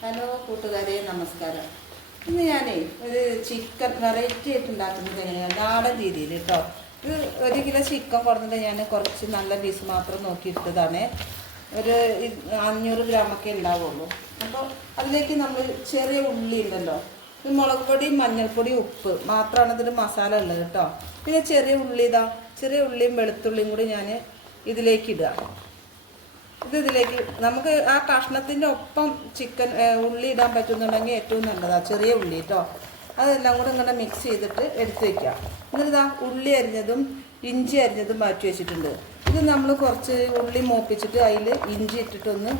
Hello കൂട്ടുകാരെ, നമസ്കാരം. ഇന്ന് ഞാനേ ഒരു ചിക്കൻ വെറൈറ്റി ആയിട്ട് ഉണ്ടാക്കുന്നത് എങ്ങനെയാണ്, നാടൻ രീതിയിൽ കേട്ടോ. ഇത് 1 കിലോ ചിക്കൻ കൊടുത്തിട്ട് ഞാൻ കുറച്ച് നല്ല പീസ് മാത്രം നോക്കിയെടുത്തതാണ്. ഒരു 500 ഗ്രാമൊക്കെ ഉണ്ടാവുള്ളൂ. അപ്പോൾ അതിലേക്ക് നമ്മൾ ചെറിയ ഉള്ളി ഉണ്ടല്ലോ, മുളക് പൊടി, മഞ്ഞൾപ്പൊടി, ഉപ്പ് മാത്രമാണ് ഇതിൽ മസാല ഉള്ളത് കേട്ടോ. പിന്നെ ചെറിയ ഉള്ളിയും വെളുത്തുള്ളിയും കൂടി ഞാൻ ഇതിലേക്ക് ഇടുക. ഇതിലേക്ക് നമുക്ക് ആ കഷ്ണത്തിൻ്റെ ഒപ്പം ചിക്കൻ ഉള്ളി ഇടാൻ പറ്റുന്നുണ്ടെങ്കിൽ ഏറ്റവും നല്ലതാണ്, ചെറിയ ഉള്ളി കേട്ടോ. അതെല്ലാം കൂടെ ഇങ്ങനെ മിക്സ് ചെയ്തിട്ട് എടുത്ത് വയ്ക്കാം. എന്നിട്ട് ഉള്ളി അരിഞ്ഞതും ഇഞ്ചി അരിഞ്ഞതും മാറ്റി വെച്ചിട്ടുണ്ട്. ഇത് നമ്മൾ കുറച്ച് ഉള്ളി മൂപ്പിച്ചിട്ട് അതിൽ ഇഞ്ചി ഇട്ടിട്ടൊന്ന്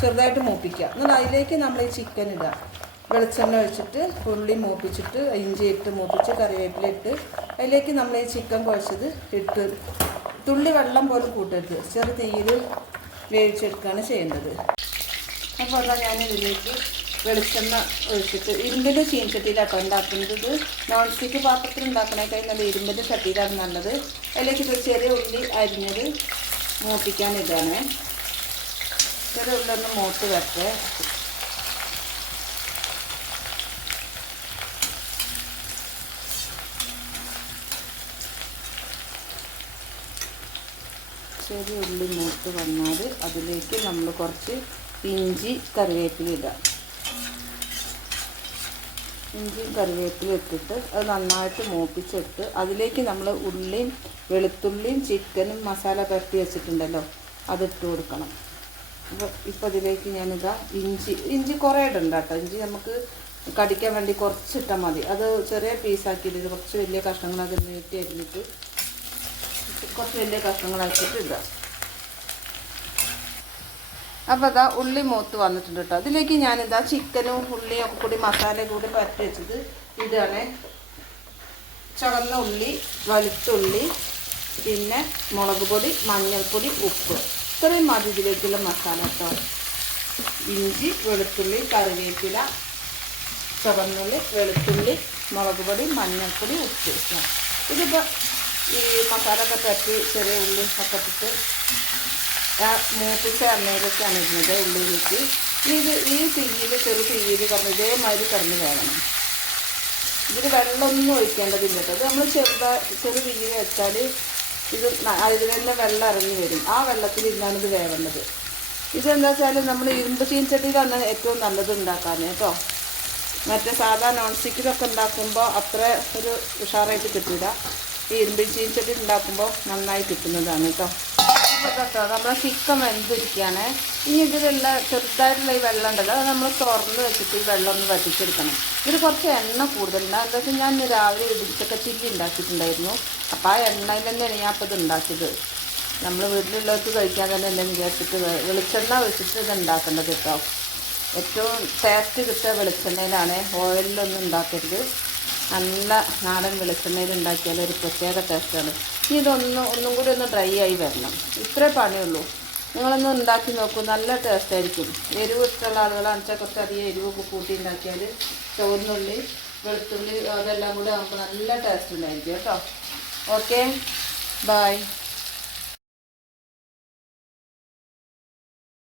ചെറുതായിട്ട് മൂപ്പിക്കുക. എന്നിട്ട് അതിലേക്ക് നമ്മൾ ഈ ചിക്കൻ ഇടുക. വെളിച്ചെണ്ണ ഒഴിച്ചിട്ട് ഉള്ളി മൂപ്പിച്ചിട്ട് ഇഞ്ചി ഇട്ട് മൂപ്പിച്ച് കറിവേപ്പില ഇട്ട് അതിലേക്ക് നമ്മൾ ഈ ചിക്കൻ കുഴച്ചത് ഇട്ട് തുള്ളി വെള്ളം പോലും കൂട്ടരുത്, ചെറു തീയിൽ വേവിച്ചെടുക്കുകയാണ് ചെയ്യേണ്ടത്. അപ്പോൾ അതാ ഞാൻ ഇതിലേക്ക് വെളിച്ചെണ്ണ ഒഴിച്ചിട്ട് ഇരുമ്പിൻ്റെ ചീനച്ചട്ടിയിലാട്ടോ ഉണ്ടാക്കുന്നത്. ഇത് നോൺ സ്റ്റിക്ക് പാത്രത്തിൽ ഉണ്ടാക്കണേക്കാൾ നല്ല ഇരുമ്പിൻ്റെ ചട്ടിയിലാണ് നല്ലത്. അതിലേക്ക് ഇത് ചെറിയ ഉള്ളി അരിഞ്ഞത് മൂപ്പിക്കാനിടാണ്. ചെറിയ ഉള്ളി ഒന്ന് മൂത്ത് വരട്ടെ. ചെറിയ ഉള്ളി മൂത്ത് വന്നാൽ അതിലേക്ക് നമ്മൾ കുറച്ച് ഇഞ്ചി കറിവേപ്പില ഇടുക. ഇഞ്ചിയും കറിവേപ്പില ഇട്ടിട്ട് അത് നന്നായിട്ട് മൂപ്പിച്ചെടുത്ത് അതിലേക്ക് നമ്മൾ ഉള്ളിയും വെളുത്തുള്ളിയും ചിക്കനും മസാല പരത്തി വെച്ചിട്ടുണ്ടല്ലോ അതിട്ട് കൊടുക്കണം. ഇപ്പോൾ അതിലേക്ക് ഞാനിതാ ഇഞ്ചി കുറേ ഇടണ്ട കേട്ടോ. ഇഞ്ചി നമുക്ക് കടിക്കാൻ വേണ്ടി കുറച്ചിട്ടാൽ മതി. അത് ചെറിയ പീസാക്കിയിട്ട് കുറച്ച് വലിയ കഷ്ണങ്ങൾ അത് നീട്ടി അരിഞ്ഞിട്ട് കുറച്ച് വലിയ കഷ്ണങ്ങളാക്കിയിട്ട് ഇടുക. അപ്പോൾ അതാ ഉള്ളി മൂത്ത് വന്നിട്ടുണ്ട് കേട്ടോ. അതിലേക്ക് ഞാനിതാ ചിക്കനും ഉള്ളിയും ഒക്കെ കൂടി മസാല കൂടി പരത്തി വെച്ചത് ഇതാണ്. ചുവന്ന ഉള്ളി, വെളുത്തുള്ളി, പിന്നെ മുളക് പൊടി, മഞ്ഞൾപ്പൊടി, ഉപ്പ്, ഇത്രയും മതി ഇതിലേക്കുള്ള മസാല കേട്ടോ. ഇഞ്ചി, വെളുത്തുള്ളി, കറിവേപ്പില, ചുവന്നുള്ളി, വെളുത്തുള്ളി, മുളക് പൊടി, മഞ്ഞൾപ്പൊടി, ഉപ്പ്. ഇതിപ്പോൾ ഈ മസാല ഒക്കെ പരത്തി ചെറിയ ഉള്ളി ഒക്കെ ഇട്ടിട്ട് മൂപ്പിച്ച എണ്ണയിലേക്കാണ് ഇടുന്നത് ഉള്ളിയിലേക്ക്. ഈ തീയിൽ ചെറു തീയിൽ കിടന്ന് ഇതേമാതിരി കിടന്ന് വേണം. ഇതിൽ വെള്ളമൊന്നും ഒഴിക്കേണ്ടതില്ല കേട്ടോ. ഇത് നമ്മൾ ചെറു തീയിൽ വെച്ചാൽ ഇത് അതിൽ തന്നെ വെള്ളം ഇറങ്ങി വരും. ആ വെള്ളത്തിലിരുന്നാണ് ഇത് വേവേണ്ടത്. ഇതെന്താ വെച്ചാൽ നമ്മൾ ഇരുമ്പ് ചീനച്ചട്ടിയിലാണ് ഏറ്റവും നല്ലത് ഉണ്ടാക്കാൻ കേട്ടോ. മറ്റേ സാധാ നോൺ സ്റ്റിക്കിലൊക്കെ ഉണ്ടാക്കുമ്പോൾ അത്ര ഒരു ഉഷാറായിട്ട് കിട്ടില്ല. ഈ ഇരുമ്പ് ചീനച്ചട്ടി ഉണ്ടാക്കുമ്പോൾ നന്നായി കിട്ടുന്നതാണ് കേട്ടോ. അപ്പോൾ കേട്ടോ നമ്മൾ ചിക്കൻ വെന്തിരിക്കുകയാണ്. ഇനി ഇതിലുള്ള ചെറുതായിട്ടുള്ള ഈ വെള്ളം ഉണ്ടല്ലോ, അത് നമ്മൾ തുറന്ന് വെച്ചിട്ട് ഈ വെള്ളം ഒന്ന് വറ്റിച്ചെടുക്കണം. ഇതിൽ കുറച്ച് എണ്ണ കൂടുതലുണ്ട്. എന്താ വെച്ചാൽ ഞാൻ രാവിലെ ഇടിച്ചൊക്കെ ചില്ലി ഉണ്ടാക്കിയിട്ടുണ്ടായിരുന്നു. അപ്പോൾ ആ എണ്ണയിൽ തന്നെയാണ് ഞാൻ അപ്പോൾ ഇത് ഉണ്ടാക്കിയത്. നമ്മൾ വീട്ടിലുള്ളവർക്ക് കഴിക്കാൻ തന്നെ എന്തെങ്കിലും വിചാരിച്ചിട്ട് വെളിച്ചെണ്ണ ഒഴിച്ചിട്ട് ഇത് ഉണ്ടാക്കേണ്ടത് കേട്ടോ. ഏറ്റവും ടേസ്റ്റ് കിട്ടുക വെളിച്ചെണ്ണയിലാണ്, ഓയിലൊന്നും ഉണ്ടാക്കരുത്. നല്ല നാടൻ വെളിച്ചെണ്ണയിൽ ഉണ്ടാക്കിയാൽ ഒരു പ്രത്യേക ടേസ്റ്റാണ്. ഇനി ഒന്നും കൂടി ഒന്ന് ഡ്രൈ ആയി വരണം. ഇത്രേ പണിയുള്ളൂ. നിങ്ങളൊന്ന് ഉണ്ടാക്കി നോക്കൂ, നല്ല ടേസ്റ്റായിരിക്കും. എരിവ് ഇഷ്ടമുള്ള ആളുകളാണെന്ന് വെച്ചാൽ കുറച്ച് അധികം എരിവൊക്കെ കൂട്ടി ഉണ്ടാക്കിയാൽ ചുവന്നുള്ളി, വെളുത്തുള്ളി അതെല്ലാം കൂടി ആകുമ്പോൾ നല്ല ടേസ്റ്റ് ഉണ്ടായിരിക്കും കേട്ടോ. Okay, by.